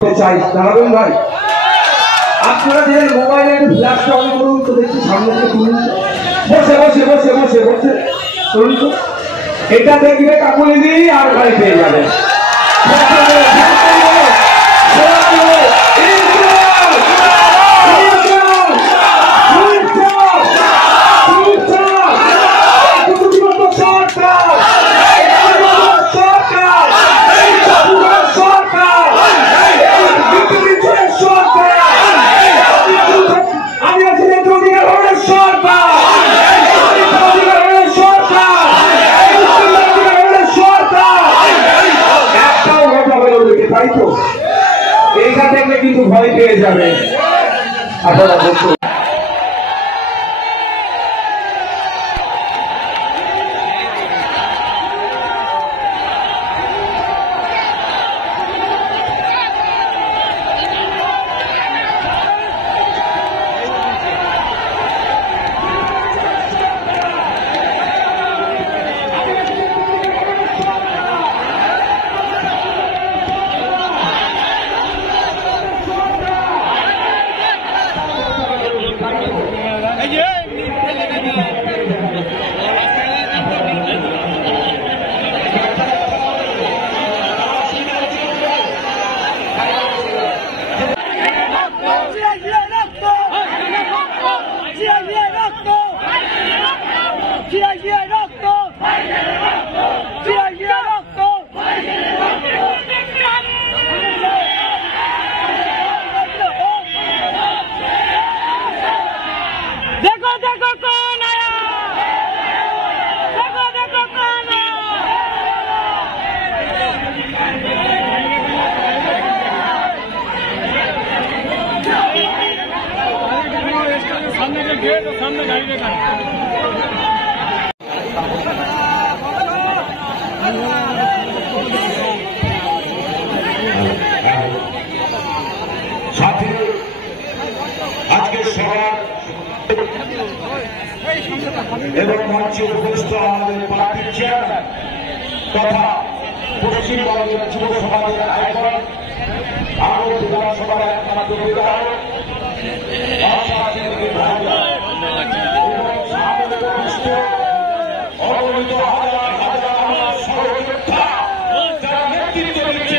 চাই দাঁড়াবেন ভাই। আপনারা যে মোবাইলে একটু ফ্ল্যাশটা অন করুন তো দেখছি সামনে থেকে তুলুন। বসে বসে বসে বসে বসে তুলুন তো। এটা দেখবে কাকুলি দিই আর ভাই পেয়ে যাবে। তাই তো এইটা দেখলে কিন্তু ভয় পেয়ে যাবে আপনারা বলুন। सामने गाड़ी लेकर साथी आज के सभा एवं मंच उपस्थित पार्टी चेयरमैन तथा पश्चिम बंगेर যুব সমাজের আইকন আরো বিধানসভার একমাত্র বিধায়ক অগণিত হাজার হাজার আমার সহযোদ্ধা যারা নেতৃত্ব দিচ্ছে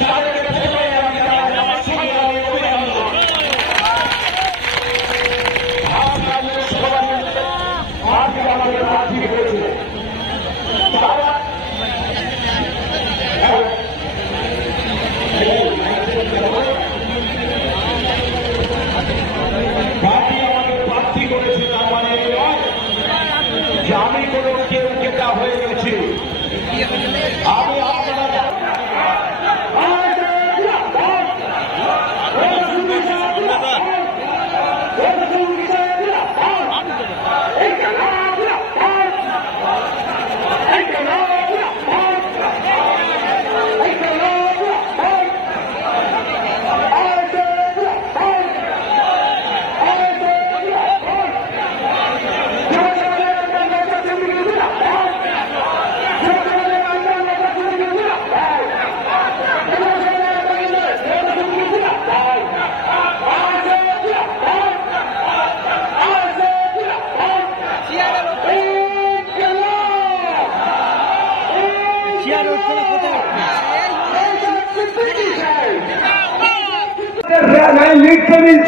তাদেরকে প্রথমে আমি আমার সঙ্গে আমি অভিনন্দন আপনাদের সবাই পার্টি আমাদের প্রার্থী হয়েছে তারা পার্টি আমাকে প্রার্থী করেছে তার মানে এই নয় যে আমি কোনো কেউ কেটা হয়ে গেছি। আমি আপনারা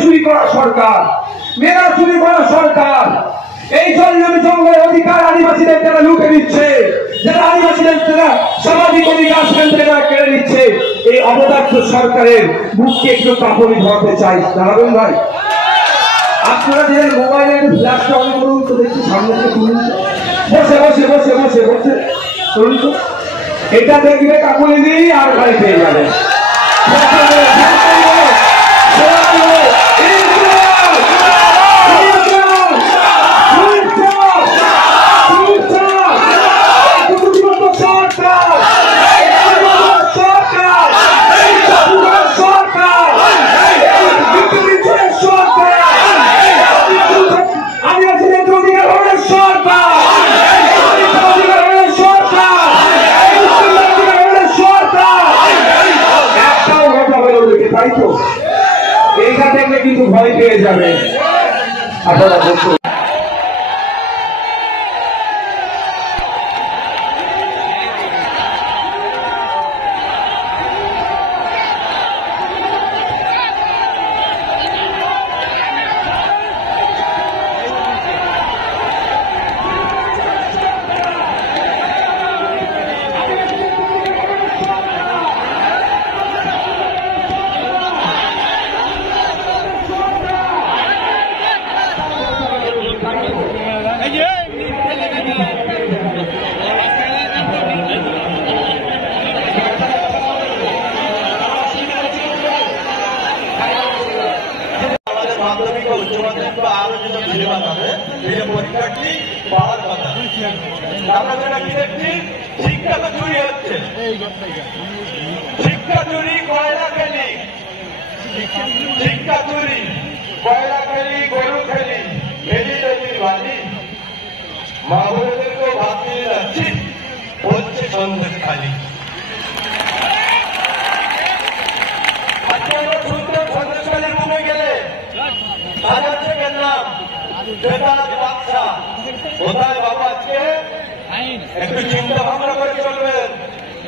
চুরি করা সরকার, মেলা চুরি করা সরকার, এই জঙ্গলের অধিকার আদিবাসীদের যারা লুটে নিচ্ছে, যারা আদিবাসীদের যারা সামাজিক অধিকার সেখান থেকে কেড়ে নিচ্ছে, এই অবদার্থ সরকারের মুখকে একটু কাপড়ি ধরতে চাই দাঁড়াবেন ভাই। আপনারা যে মোবাইলে একটু ফ্ল্যাশটা অন করুন তো দেখছি সামনে থেকে তুলুন। বসে বসে বসে বসে বসে তুলুন তো। এটা দেখবে কাকুলি দিই আর ভাই পেয়ে যাবে। তাই তো? এইটা দেখলে কিন্তু ভয় পেয়ে যাবে আপনারা বলছেন। মাধ্যমিক ও উচ্চ মাধ্যমিক বা আরো যেসব সিলেবাস আছে সেই পরীক্ষার্থী পাওয়ার কথা। আমরা যেটা কি দেখছি, শিক্ষা তো চুরি হচ্ছে, শিক্ষা চুরি, কয়লা খেলি, শিক্ষা চুরি, কয়লা খেলি, গরু খেলি, খেলি তৈরি বালি, মা বোনেদেরকেও ভাত দিয়ে যাচ্ছি, হচ্ছে সন্দেশ খালি। আজকে আমরা শুনতে সন্দেশ খালি রুমে গেলে সাজাচ্ছে কেন নাম বেতাজ বাদশা। কোথায় বাবা আজকে একটু চিন্তা ভাবনা করে চলবেন।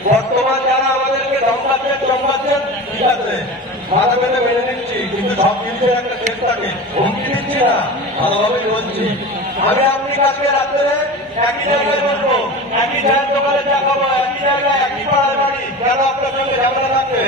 বর্তমান যারা আমাদেরকে ধমকাচ্ছেন চমকাচ্ছেন, ঠিক আছে, মাথা পেতে মেনে নিচ্ছি, কিন্তু সব কিছুর একটা শেষ থাকে। হুমকি দিচ্ছি না, ভালোভাবেই বলছি। আমি আপনি কালকে রাত্রে একই জায়গায় বলবো, একই চায়ের দোকানে চা খাবো, একই জায়গায় একই পাড়ার বাড়ি, কেন আপনার সঙ্গে ঝামেলা থাকবে?